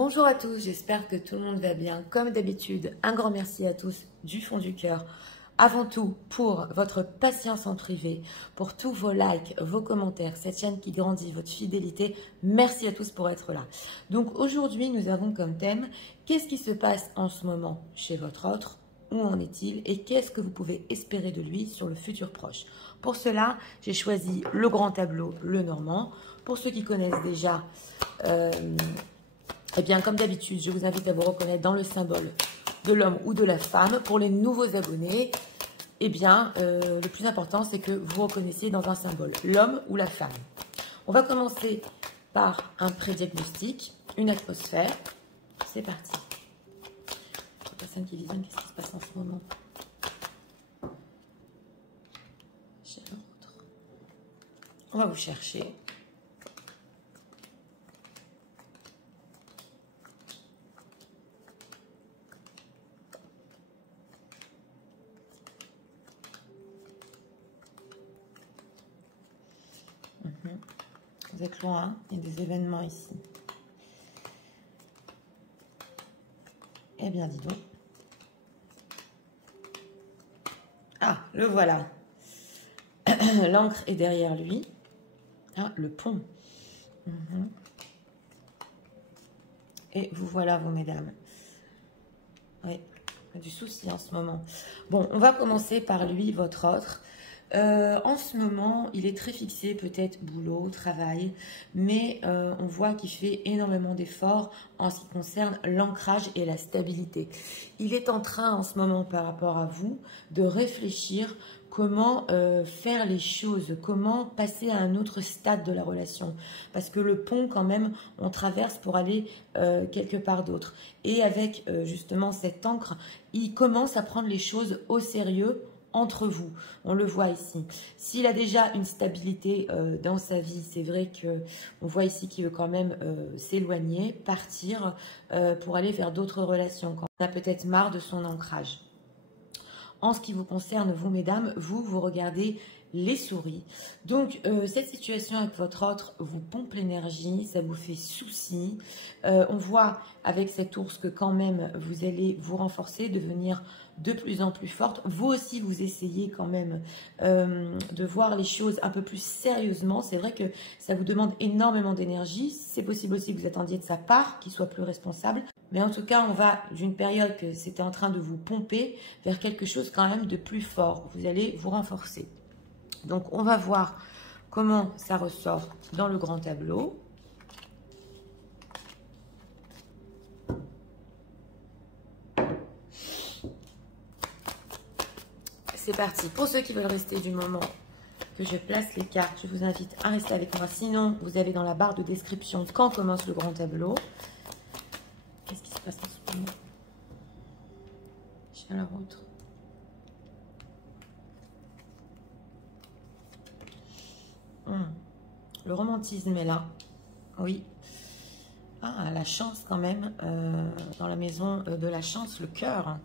Bonjour à tous, j'espère que tout le monde va bien. Comme d'habitude, un grand merci à tous du fond du cœur. Avant tout, pour votre patience en privé, pour tous vos likes, vos commentaires, cette chaîne qui grandit, votre fidélité. Merci à tous pour être là. Donc aujourd'hui, nous avons comme thème, qu'est-ce qui se passe en ce moment chez votre autre? Où en est-il? Et qu'est-ce que vous pouvez espérer de lui sur le futur proche? Pour cela, j'ai choisi le grand tableau, le normand. Pour ceux qui connaissent déjà... Eh bien, comme d'habitude, je vous invite à vous reconnaître dans le symbole de l'homme ou de la femme. Pour les nouveaux abonnés, eh bien, le plus important, c'est que vous reconnaissiez dans un symbole l'homme ou la femme. On va commencer par un pré-diagnostic, une atmosphère. C'est parti. La personne qui visionne, qu'est-ce qui se passe en ce moment chez l'autre. On va vous chercher. Vous êtes loin, il y a des événements ici. Eh bien, dis donc. Ah, le voilà. L'encre est derrière lui. Ah, le pont. Et vous voilà, vous, mesdames. Oui, du souci en ce moment. Bon, on va commencer par lui, votre autre. En ce moment, il est très fixé, peut-être boulot, travail, mais on voit qu'il fait énormément d'efforts en ce qui concerne l'ancrage et la stabilité. Il est en train en ce moment par rapport à vous de réfléchir comment faire les choses, comment passer à un autre stade de la relation. Parce que le pont, quand même, on traverse pour aller quelque part d'autre. Et avec justement cette encre, il commence à prendre les choses au sérieux entre vous. On le voit ici. S'il a déjà une stabilité dans sa vie, c'est vrai que on voit ici qu'il veut quand même s'éloigner, partir pour aller vers d'autres relations. Quand on a peut-être marre de son ancrage. En ce qui vous concerne, vous, mesdames, vous regardez les souris. Donc, cette situation avec votre autre vous pompe l'énergie, ça vous fait souci. On voit avec cet ours que quand même, vous allez vous renforcer, devenir de plus en plus forte. Vous aussi, vous essayez quand même de voir les choses un peu plus sérieusement. C'est vrai que ça vous demande énormément d'énergie. C'est possible aussi que vous attendiez de sa part qu'il soit plus responsable. Mais en tout cas, on va d'une période que c'était en train de vous pomper vers quelque chose quand même de plus fort. Vous allez vous renforcer. Donc, on va voir comment ça ressort dans le grand tableau. C'est parti. Pour ceux qui veulent rester du moment que je place les cartes, je vous invite à rester avec moi. Sinon, vous avez dans la barre de description quand commence le grand tableau. Qu'est-ce qui se passe en ce moment chez la autre? Le romantisme est là. Oui. Ah, la chance quand même. Dans la maison de la chance, le cœur.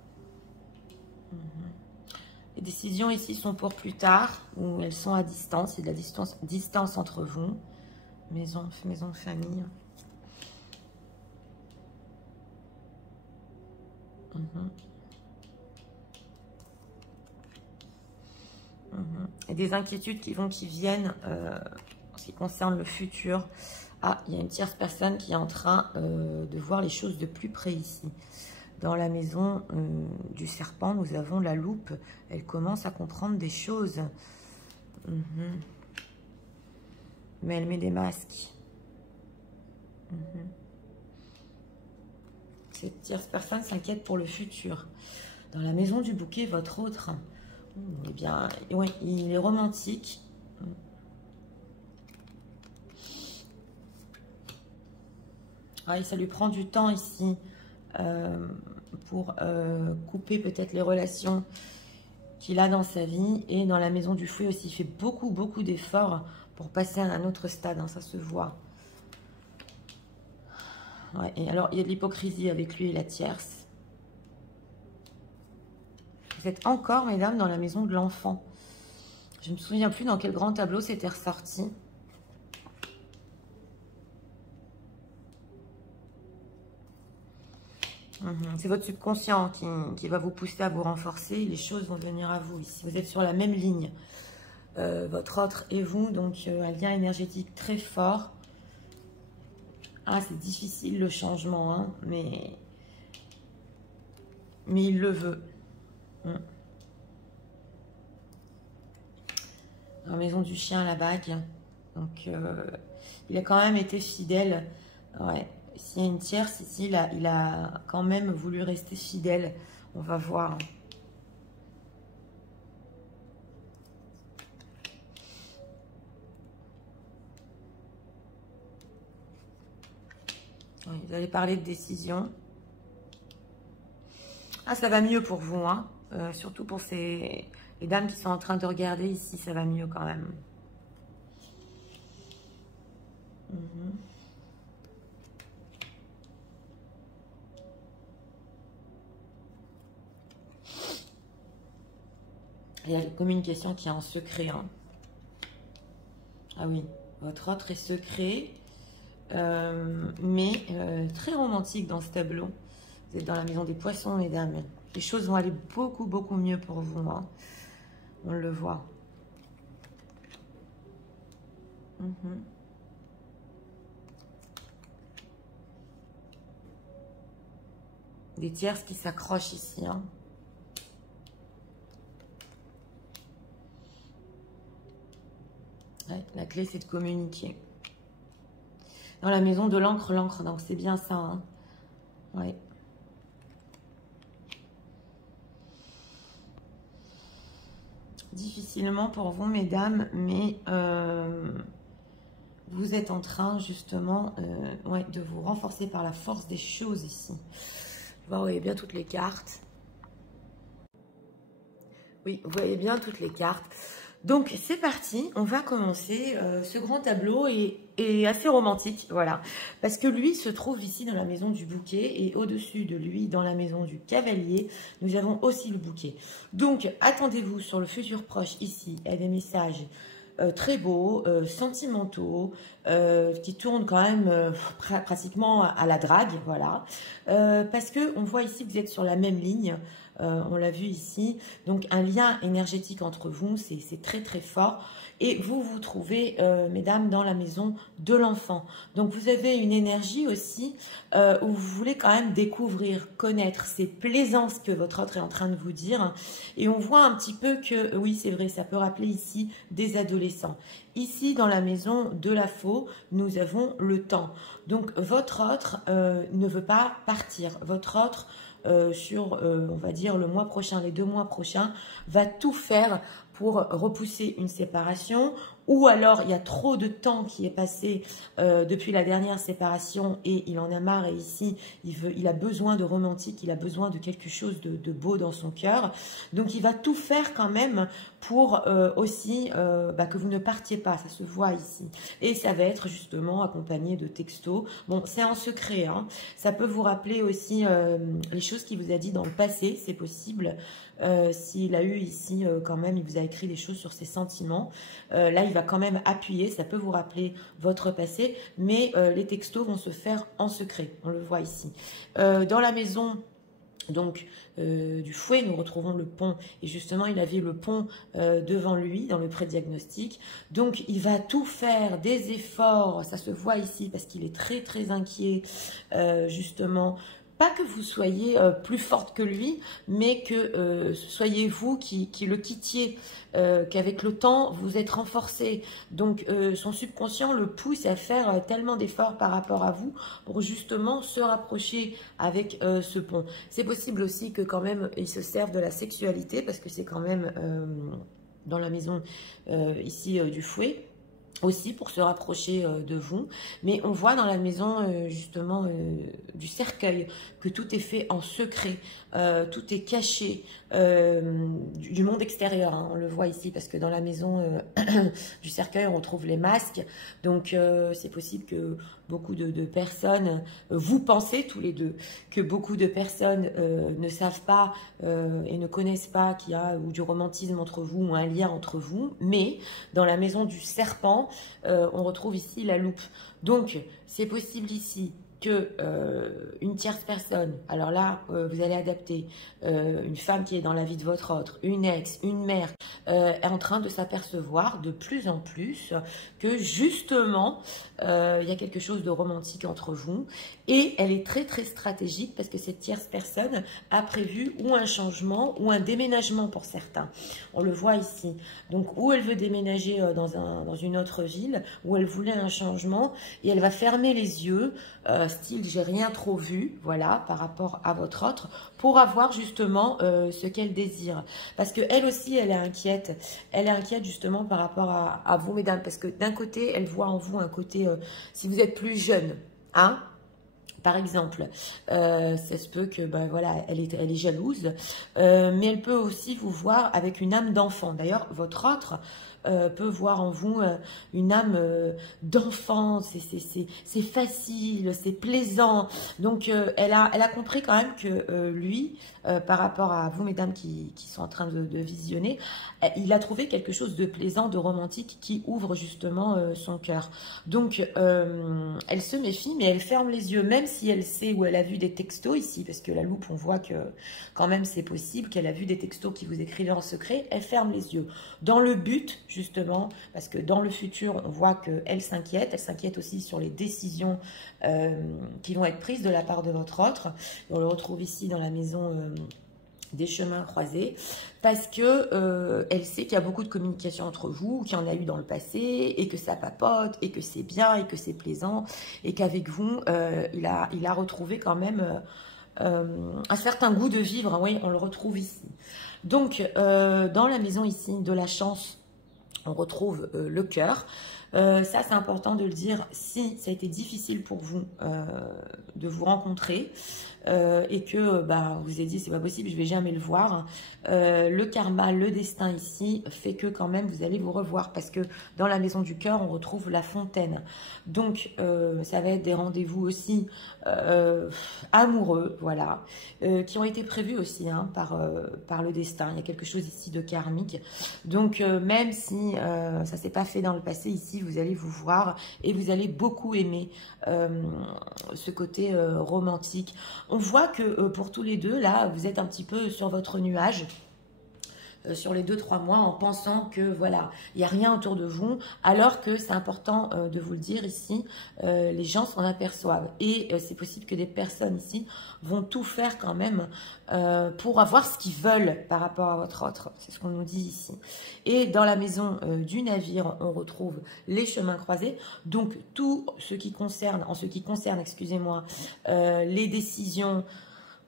Les décisions ici sont pour plus tard, ou elles sont à distance. Il y a de la distance entre vous. Maison, famille. Et des inquiétudes qui viennent en ce qui concerne le futur. Ah, il y a une tierce personne qui est en train de voir les choses de plus près ici. Dans la maison du serpent, nous avons la loupe. Elle commence à comprendre des choses. Mais elle met des masques. Cette tierce personne s'inquiète pour le futur. Dans la maison du bouquet, votre autre, eh bien, ouais, il est romantique. Ah, ça lui prend du temps ici pour couper peut-être les relations qu'il a dans sa vie. Et dans la maison du fouet aussi, il fait beaucoup d'efforts pour passer à un autre stade, hein, ça se voit. Ouais, et alors, il y a de l'hypocrisie avec lui et la tierce. Vous êtes encore, mesdames, dans la maison de l'enfant. Je ne me souviens plus dans quel grand tableau c'était ressorti. C'est votre subconscient qui va vous pousser à vous renforcer. Les choses vont venir à vous ici. Vous êtes sur la même ligne. Votre autre et vous, donc un lien énergétique très fort. Ah, c'est difficile le changement, hein, mais il le veut. La maison du chien, la bague. Donc, il a quand même été fidèle. Ouais. S'il y a une tierce ici, il a quand même voulu rester fidèle. On va voir. Oui, vous allez parler de décision. Ah, ça va mieux pour vous, hein. Surtout pour les dames qui sont en train de regarder ici, ça va mieux quand même. Il y a une communication qui est en secret. Hein. Ah oui, votre autre est secret, mais très romantique dans ce tableau. Vous êtes dans la maison des poissons, mesdames. Les choses vont aller beaucoup, beaucoup mieux pour vous. Hein. On le voit. Des tierces qui s'accrochent ici. Hein. Ouais, la clé, c'est de communiquer. Dans la maison de l'encre, donc c'est bien ça. Hein. Ouais. Difficilement pour vous, mesdames, mais vous êtes en train, justement, ouais, de vous renforcer par la force des choses ici. Vous voyez bien toutes les cartes. Oui, vous voyez bien toutes les cartes. Donc, c'est parti. On va commencer. Ce grand tableau est assez romantique, voilà. Parce que lui se trouve ici dans la maison du bouquet. Et au-dessus de lui, dans la maison du cavalier, nous avons aussi le bouquet. Donc, attendez-vous sur le futur proche ici à des messages très beaux, sentimentaux, qui tournent quand même pratiquement à la drague, voilà. Parce que on voit ici que vous êtes sur la même ligne. On l'a vu ici, donc un lien énergétique entre vous, c'est très très fort. Et vous vous trouvez, mesdames, dans la maison de l'enfant. Donc vous avez une énergie aussi où vous voulez quand même découvrir, connaître. C'est plaisant ce que votre autre est en train de vous dire. Et on voit un petit peu que, oui c'est vrai, ça peut rappeler ici des adolescents. Ici, dans la maison de la faux, nous avons le temps. Donc votre autre ne veut pas partir. Votre autre sur, on va dire, le mois prochain, les 2 mois prochains, va tout faire pour repousser une séparation, ou alors il y a trop de temps qui est passé depuis la dernière séparation et il en a marre et ici il a besoin de romantique, il a besoin de quelque chose de beau dans son cœur. Donc il va tout faire quand même pour aussi que vous ne partiez pas, ça se voit ici. Et ça va être justement accompagné de textos. Bon, c'est en secret, hein. Ça peut vous rappeler aussi les choses qu'il vous a dit dans le passé, c'est possible. S'il a eu ici quand même, il vous a écrit des choses sur ses sentiments. Là, il va quand même appuyer, ça peut vous rappeler votre passé, mais les textos vont se faire en secret, on le voit ici. Dans la maison donc du fouet, nous retrouvons le pont, et justement il avait le pont devant lui dans le pré-diagnostic. Donc il va tout faire, des efforts, ça se voit ici parce qu'il est très très inquiet, justement. Pas que vous soyez plus forte que lui, mais que ce soyez vous qui le quittiez, qu'avec le temps, vous êtes renforcé. Donc, son subconscient le pousse à faire tellement d'efforts par rapport à vous pour justement se rapprocher avec ce pont. C'est possible aussi que quand même, il se serve de la sexualité, parce que c'est quand même dans la maison ici du fouet, aussi pour se rapprocher de vous, mais on voit dans la maison justement du cercueil que tout est fait en secret, tout est caché du monde extérieur, hein, on le voit ici parce que dans la maison du cercueil on retrouve les masques, donc c'est possible que beaucoup de personnes, vous pensez tous les deux que beaucoup de personnes ne savent pas et ne connaissent pas qu'il y a ou du romantisme entre vous ou un lien entre vous, mais dans la maison du serpent, on retrouve ici la loupe. Donc, c'est possible ici que une tierce personne, alors là, vous allez adapter, une femme qui est dans la vie de votre autre, une ex, une mère, est en train de s'apercevoir de plus en plus que justement, il y a quelque chose de romantique entre vous et elle est très très stratégique parce que cette tierce personne a prévu ou un changement ou un déménagement pour certains. On le voit ici. Donc, où elle veut déménager dans une autre ville, où elle voulait un changement et elle va fermer les yeux, style j'ai rien trop vu, voilà, par rapport à votre autre, pour avoir justement ce qu'elle désire. Parce que elle aussi, elle est inquiète justement par rapport à vous, mesdames, parce que d'un côté, elle voit en vous un côté, si vous êtes plus jeune, hein, par exemple, ça se peut que ben voilà, elle est jalouse, mais elle peut aussi vous voir avec une âme d'enfant. D'ailleurs, votre autre peut voir en vous une âme d'enfant, c'est facile, c'est plaisant. Donc, elle a compris quand même que lui, par rapport à vous, mesdames, qui sont en train de visionner, il a trouvé quelque chose de plaisant, de romantique, qui ouvre justement son cœur. Donc, elle se méfie, mais elle ferme les yeux, même si elle sait où elle a vu des textos ici, parce que la loupe, on voit que quand même c'est possible qu'elle a vu des textos qui vous écrivaient en secret, elle ferme les yeux. Dans le but, justement, parce que dans le futur, on voit qu'elle s'inquiète aussi sur les décisions qui vont être prises de la part de votre autre. On le retrouve ici dans la maison des chemins croisés, parce que elle sait qu'il y a beaucoup de communication entre vous, qu'il y en a eu dans le passé, et que ça papote, et que c'est bien, et que c'est plaisant, et qu'avec vous, il a retrouvé quand même un certain goût de vivre, oui, on le retrouve ici. Donc, dans la maison ici de la chance, on retrouve le cœur. Ça, c'est important de le dire, si ça a été difficile pour vous de vous rencontrer et que bah, vous vous êtes dit, c'est pas possible, je vais jamais le voir. Le karma, le destin ici fait que quand même, vous allez vous revoir parce que dans la maison du cœur, on retrouve la fontaine. Donc, ça va être des rendez-vous aussi amoureux, voilà, qui ont été prévus aussi hein, par le destin. Il y a quelque chose ici de karmique. Donc, même si ça s'est pas fait dans le passé, ici, vous allez vous voir et vous allez beaucoup aimer ce côté romantique. On voit que pour tous les deux, là, vous êtes un petit peu sur votre nuage sur les 2-3 mois en pensant que voilà, il n'y a rien autour de vous, alors que c'est important de vous le dire ici, les gens s'en aperçoivent. Et c'est possible que des personnes ici vont tout faire quand même pour avoir ce qu'ils veulent par rapport à votre autre. C'est ce qu'on nous dit ici. Et dans la maison du navire, on retrouve les chemins croisés. Donc tout ce qui concerne, en ce qui concerne, excusez-moi, les décisions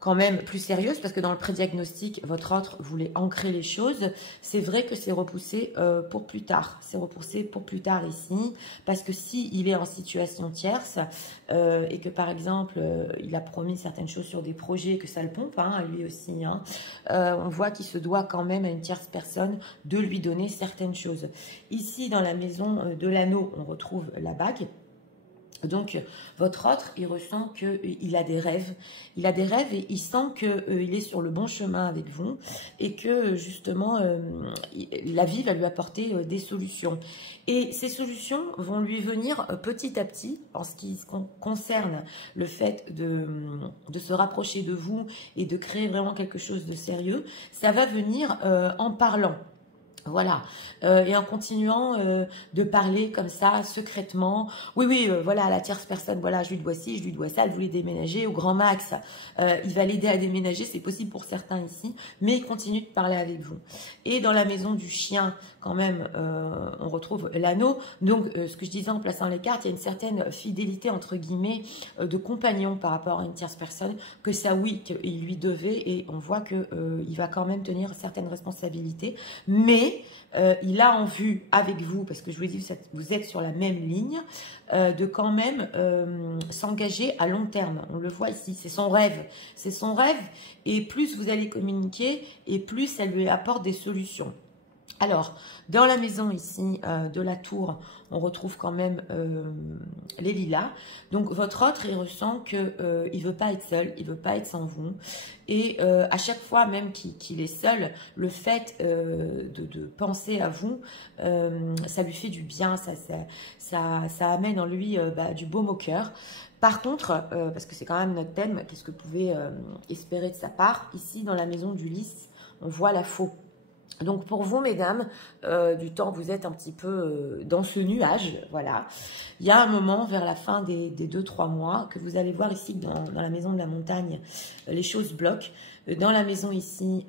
quand même plus sérieuse, parce que dans le prédiagnostic, votre autre voulait ancrer les choses. C'est vrai que c'est repoussé pour plus tard. C'est repoussé pour plus tard ici, parce que si il est en situation tierce et que par exemple, il a promis certaines choses sur des projets, que ça le pompe, hein, à lui aussi, hein, on voit qu'il se doit quand même à une tierce personne de lui donner certaines choses. Ici, dans la maison de l'anneau, on retrouve la bague. Donc, votre autre, il ressent qu'il a des rêves. Il a des rêves et il sent qu'il est sur le bon chemin avec vous et que, justement, la vie va lui apporter des solutions. Et ces solutions vont lui venir petit à petit en ce qui concerne le fait de se rapprocher de vous et de créer vraiment quelque chose de sérieux. Ça va venir en parlant. Voilà, et en continuant de parler comme ça, secrètement. Oui, oui, voilà, la tierce personne, voilà, je lui dois ci, je lui dois ça, elle voulait déménager au grand max. Il va l'aider à déménager, c'est possible pour certains ici, mais il continue de parler avec vous. Et dans la maison du chien, quand même, on retrouve l'anneau. Donc, ce que je disais en plaçant les cartes, il y a une certaine fidélité, entre guillemets, de compagnon par rapport à une tierce personne, que ça, oui, qu'il lui devait, et on voit qu'il va quand même tenir certaines responsabilités, mais il a en vue avec vous, parce que je vous ai dit, vous êtes sur la même ligne, de quand même s'engager à long terme. On le voit ici, c'est son rêve. C'est son rêve, et plus vous allez communiquer, et plus ça lui apporte des solutions. Alors, dans la maison ici de la tour, on retrouve quand même les lilas. Donc, votre autre, il ressent qu'il ne veut pas être seul, il ne veut pas être sans vous. Et à chaque fois, même qu'il est seul, le fait de penser à vous, ça lui fait du bien, ça amène en lui du baume au cœur. Par contre, parce que c'est quand même notre thème, qu'est-ce que vous pouvez espérer de sa part? Ici, dans la maison du lys, on voit la faux. Donc pour vous, mesdames, du temps vous êtes un petit peu dans ce nuage, voilà. Il y a un moment, vers la fin des 2-3 mois, que vous allez voir ici dans la maison de la montagne, les choses bloquent. Dans la maison ici,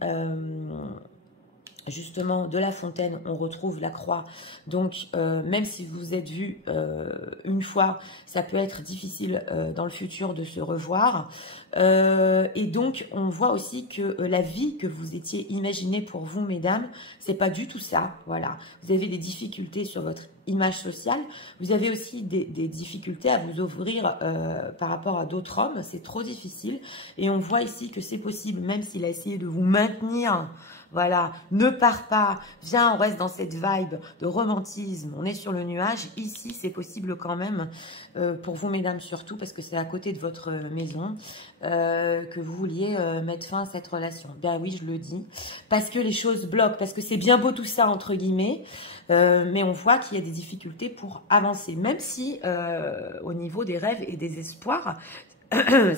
justement, de la fontaine, on retrouve la croix. Donc, même si vous vous êtes vu une fois, ça peut être difficile dans le futur de se revoir. Et donc, on voit aussi que la vie que vous étiez imaginée pour vous, mesdames, c'est pas du tout ça. Voilà. Vous avez des difficultés sur votre image sociale. Vous avez aussi des difficultés à vous ouvrir par rapport à d'autres hommes. C'est trop difficile. Et on voit ici que c'est possible, même s'il a essayé de vous maintenir. Voilà, ne pars pas, viens, on reste dans cette vibe de romantisme, on est sur le nuage. Ici, c'est possible quand même, pour vous, mesdames, surtout, parce que c'est à côté de votre maison, que vous vouliez mettre fin à cette relation. Ben oui, je le dis, parce que les choses bloquent, parce que c'est bien beau tout ça, entre guillemets, mais on voit qu'il y a des difficultés pour avancer, même si, au niveau des rêves et des espoirs,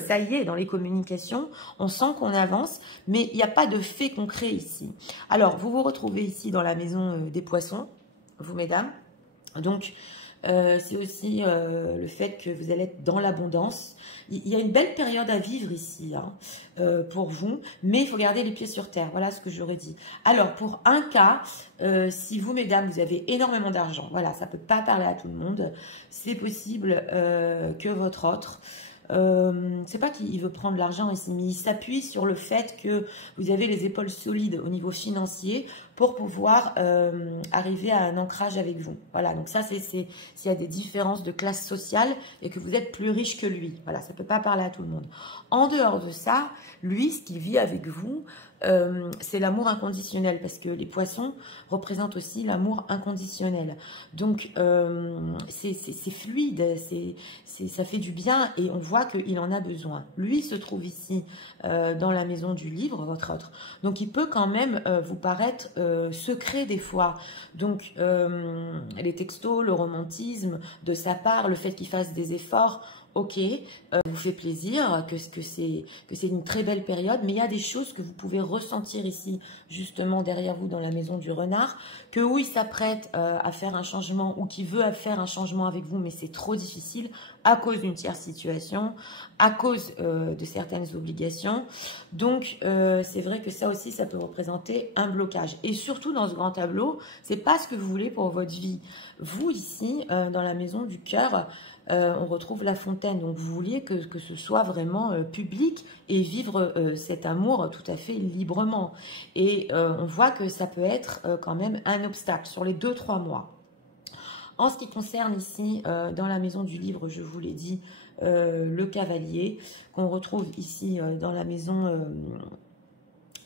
ça y est, dans les communications, on sent qu'on avance, mais il n'y a pas de fait concret ici. Alors, vous vous retrouvez ici dans la maison des poissons, vous, mesdames. Donc, c'est aussi le fait que vous allez être dans l'abondance. Il y a une belle période à vivre ici, hein, pour vous, mais il faut garder les pieds sur terre. Voilà ce que j'aurais dit. Alors, pour un cas, si vous, mesdames, vous avez énormément d'argent, voilà, ça ne peut pas parler à tout le monde, c'est possible que votre autre... c'est pas qu'il veut prendre l'argent ici, mais il s'appuie sur le fait que vous avez les épaules solides au niveau financier pour pouvoir arriver à un ancrage avec vous. Voilà, donc ça, c'est s'il y a des différences de classe sociale et que vous êtes plus riche que lui. Voilà, ça peut pas parler à tout le monde. En dehors de ça, lui, ce qu'il vit avec vous, c'est l'amour inconditionnel, parce que les poissons représentent aussi l'amour inconditionnel. Donc, c'est fluide, ça fait du bien et on voit qu'il en a besoin. Lui se trouve ici dans la maison du livre, votre autre. Donc, il peut quand même vous paraître secret des fois. Donc, les textos, le romantisme de sa part, le fait qu'il fasse des efforts, ok, vous fait plaisir, que c'est une très belle période, mais il y a des choses que vous pouvez ressentir ici, justement derrière vous dans la maison du renard, que oui, il s'apprête à faire un changement ou qui veut faire un changement avec vous, mais c'est trop difficile à cause d'une tierce situation, à cause de certaines obligations. Donc, c'est vrai que ça aussi, ça peut représenter un blocage. Et surtout dans ce grand tableau, c'est pas ce que vous voulez pour votre vie. Vous, ici, dans la maison du cœur, on retrouve la fontaine. Donc, vous vouliez que ce soit vraiment public et vivre cet amour tout à fait librement. Et on voit que ça peut être quand même un obstacle sur les 2-3 mois. En ce qui concerne ici, dans la maison du livre, je vous l'ai dit, le cavalier, qu'on retrouve ici dans la maison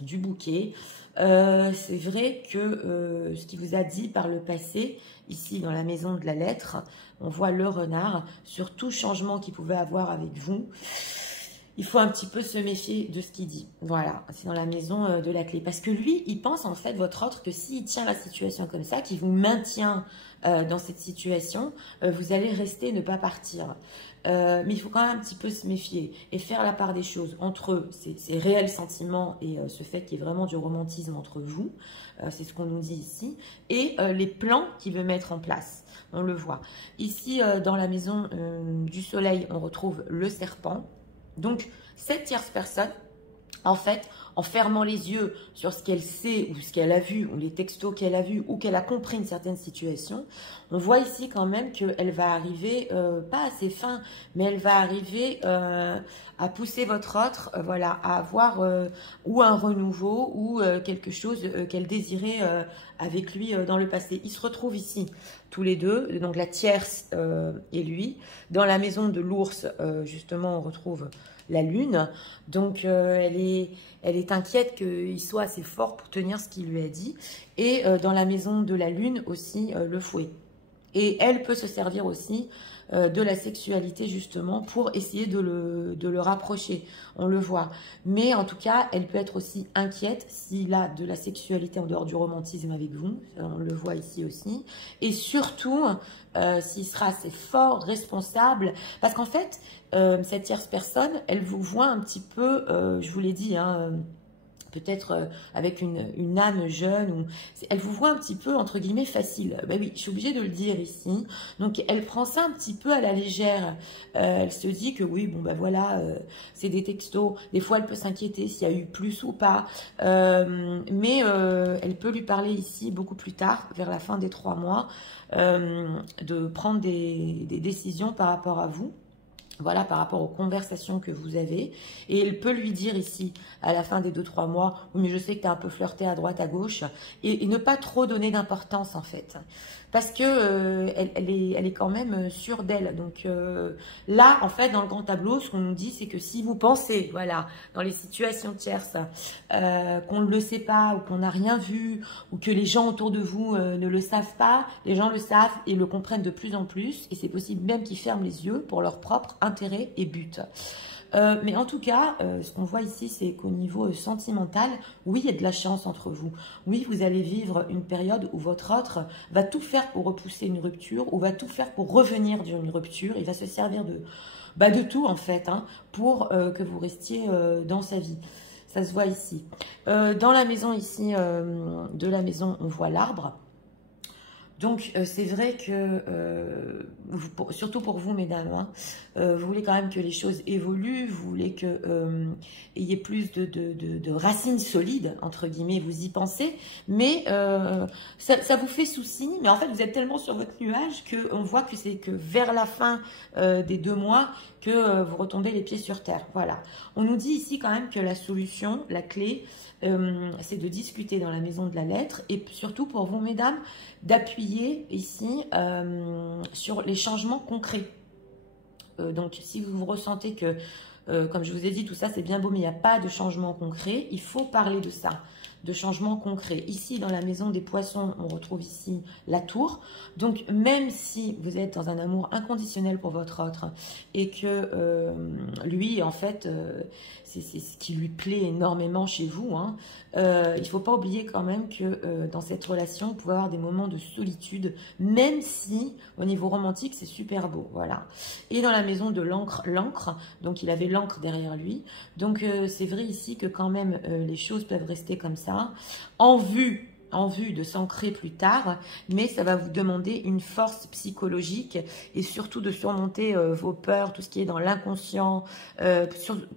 du bouquet. C'est vrai que ce qu'il vous a dit par le passé, ici dans la maison de la lettre, on voit le renard, sur tout changement qu'il pouvait avoir avec vous. Il faut un petit peu se méfier de ce qu'il dit. Voilà, c'est dans la maison de la clé. Parce que lui, il pense en fait, votre autre, que s'il tient la situation comme ça, qu'il vous maintient dans cette situation, vous allez rester, ne pas partir. Mais il faut quand même un petit peu se méfier et faire la part des choses entre ces réels sentiments et ce fait qu'il y ait vraiment du romantisme entre vous. C'est ce qu'on nous dit ici. Et les plans qu'il veut mettre en place. On le voit. Ici, dans la maison du soleil, on retrouve le serpent. Donc, cette tierce personne, en fait, en fermant les yeux sur ce qu'elle sait ou ce qu'elle a vu, ou les textos qu'elle a vus, ou qu'elle a compris une certaine situation, on voit ici quand même qu'elle va arriver, pas à ses fins, mais elle va arriver à pousser votre autre, voilà, à avoir ou un renouveau, ou quelque chose qu'elle désirait avec lui dans le passé. Ils se retrouvent ici, tous les deux, donc la tierce et lui. Dans la maison de l'ours, justement, on retrouve la lune. Donc, elle est inquiète qu'il soit assez fort pour tenir ce qu'il lui a dit. Et dans la maison de la lune aussi, le fouet. Et elle peut se servir aussi de la sexualité justement pour essayer de le rapprocher, on le voit. Mais en tout cas, elle peut être aussi inquiète s'il a de la sexualité en dehors du romantisme avec vous, on le voit ici aussi. Et surtout, s'il sera assez fort, responsable, parce qu'en fait, cette tierce personne, elle vous voit un petit peu, je vous l'ai dit, hein, peut-être avec une âme jeune, ou elle vous voit un petit peu, entre guillemets, facile. Ben oui, je suis obligée de le dire ici. Donc, elle prend ça un petit peu à la légère. Elle se dit que oui, bon, ben voilà, c'est des textos. Des fois, elle peut s'inquiéter s'il y a eu plus ou pas. Mais elle peut lui parler ici beaucoup plus tard, vers la fin des 3 mois, de prendre des décisions par rapport à vous. Voilà, par rapport aux conversations que vous avez. Et elle peut lui dire ici, à la fin des 2-3 mois, oui, mais je sais que tu as un peu flirté à droite, à gauche, et ne pas trop donner d'importance, en fait. Parce que elle est quand même sûre d'elle. Donc là, en fait, dans le grand tableau, ce qu'on nous dit, c'est que si vous pensez, voilà, dans les situations tierces, qu'on ne le sait pas, ou qu'on n'a rien vu, ou que les gens autour de vous ne le savent pas, les gens le savent et le comprennent de plus en plus, et c'est possible même qu'ils ferment les yeux pour leur propre intérêt et but. Mais en tout cas, ce qu'on voit ici, c'est qu'au niveau sentimental, oui, il y a de la chance entre vous. Oui, vous allez vivre une période où votre autre va tout faire pour repousser une rupture, ou va tout faire pour revenir d'une rupture. Il va se servir de tout, en fait, hein, pour que vous restiez dans sa vie. Ça se voit ici. Dans la maison ici, de la maison, on voit l'arbre. Donc, c'est vrai que, surtout pour vous, mesdames, hein, vous voulez quand même que les choses évoluent, vous voulez qu'il y ait plus de racines solides, entre guillemets, vous y pensez, mais ça vous fait souci, mais en fait, vous êtes tellement sur votre nuage qu'on voit que c'est que vers la fin des 2 mois que vous retombez les pieds sur terre. Voilà. On nous dit ici quand même que la solution, la clé, c'est de discuter dans la maison de la lettre, et surtout pour vous, mesdames, d'appuyer ici sur les changements concrets. Donc, si vous ressentez que, comme je vous ai dit, tout ça, c'est bien beau, mais il n'y a pas de changement concret, il faut parler de ça, de changement concret. Ici, dans la maison des poissons, on retrouve ici la tour. Donc, même si vous êtes dans un amour inconditionnel pour votre autre et que lui, en fait, c'est ce qui lui plaît énormément chez vous, hein, il ne faut pas oublier quand même que dans cette relation, vous pouvez avoir des moments de solitude, même si au niveau romantique, c'est super beau. Voilà. Et dans la maison de l'encre, donc il avait l'encre derrière lui. Donc c'est vrai ici que quand même les choses peuvent rester comme ça, en vue de s'ancrer plus tard, mais ça va vous demander une force psychologique et surtout de surmonter vos peurs, tout ce qui est dans l'inconscient,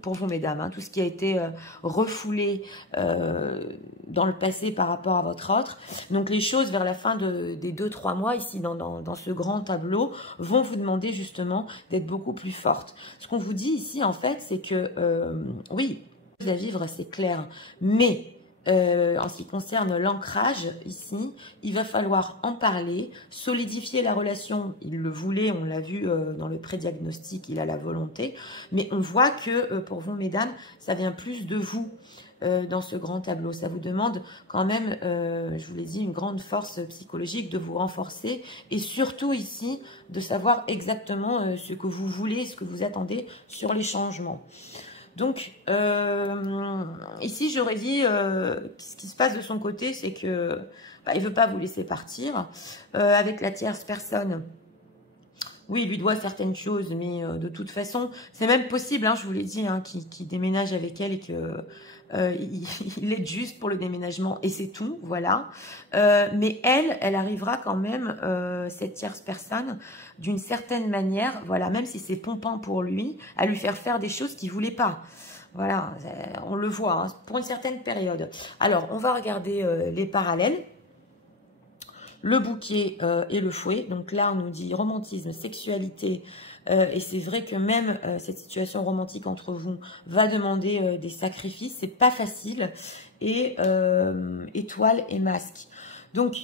pour vous, mesdames, hein, tout ce qui a été refoulé dans le passé par rapport à votre autre. Donc les choses vers la fin des 2-3 mois, ici dans ce grand tableau, vont vous demander justement d'être beaucoup plus forte. Ce qu'on vous dit ici, en fait, c'est que, oui, vous allez vivre, c'est clair, mais en ce qui concerne l'ancrage, ici, il va falloir en parler, solidifier la relation. Il le voulait, on l'a vu dans le pré-diagnostic, il a la volonté. Mais on voit que pour vous, mesdames, ça vient plus de vous dans ce grand tableau. Ça vous demande quand même, je vous l'ai dit, une grande force psychologique de vous renforcer. Et surtout ici, de savoir exactement ce que vous voulez, ce que vous attendez sur les changements. Donc, ici, j'aurais dit, ce qui se passe de son côté, c'est que il ne veut pas vous laisser partir. Avec la tierce personne, oui, il lui doit certaines choses, mais de toute façon, c'est même possible, hein, je vous l'ai dit, hein, qu'il déménage avec elle et que il est juste pour le déménagement et c'est tout, voilà. Mais elle arrivera quand même, cette tierce personne, d'une certaine manière, voilà, même si c'est pompant pour lui, à lui faire des choses qu'il ne voulait pas. Voilà, on le voit, hein, pour une certaine période. Alors, on va regarder les parallèles. Le bouquet et le fouet. Donc là, on nous dit romantisme, sexualité. Et c'est vrai que même cette situation romantique entre vous va demander des sacrifices. C'est pas facile. Et étoile et masque. Donc,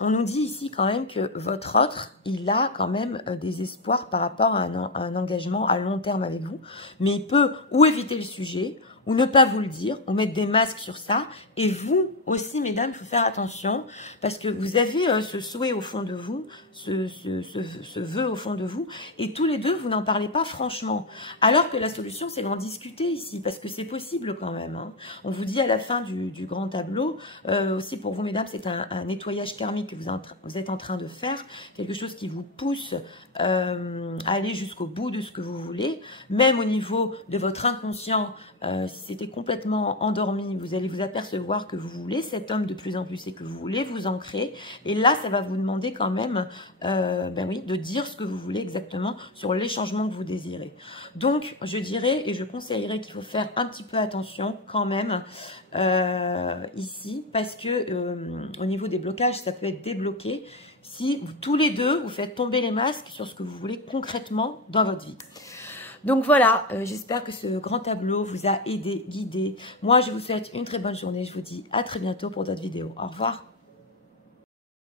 on nous dit ici quand même que votre autre, il a quand même des espoirs par rapport à un engagement à long terme avec vous. Mais il peut ou éviter le sujet, ou ne pas vous le dire, ou mettre des masques sur ça. Et vous aussi, mesdames, il faut faire attention parce que vous avez ce souhait au fond de vous, ce vœu au fond de vous, et tous les deux, vous n'en parlez pas franchement. Alors que la solution, c'est d'en discuter ici, parce que c'est possible quand même. Hein. On vous dit à la fin du grand tableau, aussi pour vous, mesdames, c'est un nettoyage karmique que vous êtes en train de faire, quelque chose qui vous pousse à aller jusqu'au bout de ce que vous voulez, même au niveau de votre inconscient. Si c'était complètement endormi, vous allez vous apercevoir que vous voulez cet homme de plus en plus et que vous voulez vous ancrer. Et là, ça va vous demander quand même ben oui, de dire ce que vous voulez exactement sur les changements que vous désirez. Donc, je dirais et je conseillerais qu'il faut faire un petit peu attention quand même ici parce que au niveau des blocages, ça peut être débloqué si vous, tous les deux, vous faites tomber les masques sur ce que vous voulez concrètement dans votre vie. Donc voilà, j'espère que ce grand tableau vous a aidé, guidé. Moi, je vous souhaite une très bonne journée. Je vous dis à très bientôt pour d'autres vidéos. Au revoir.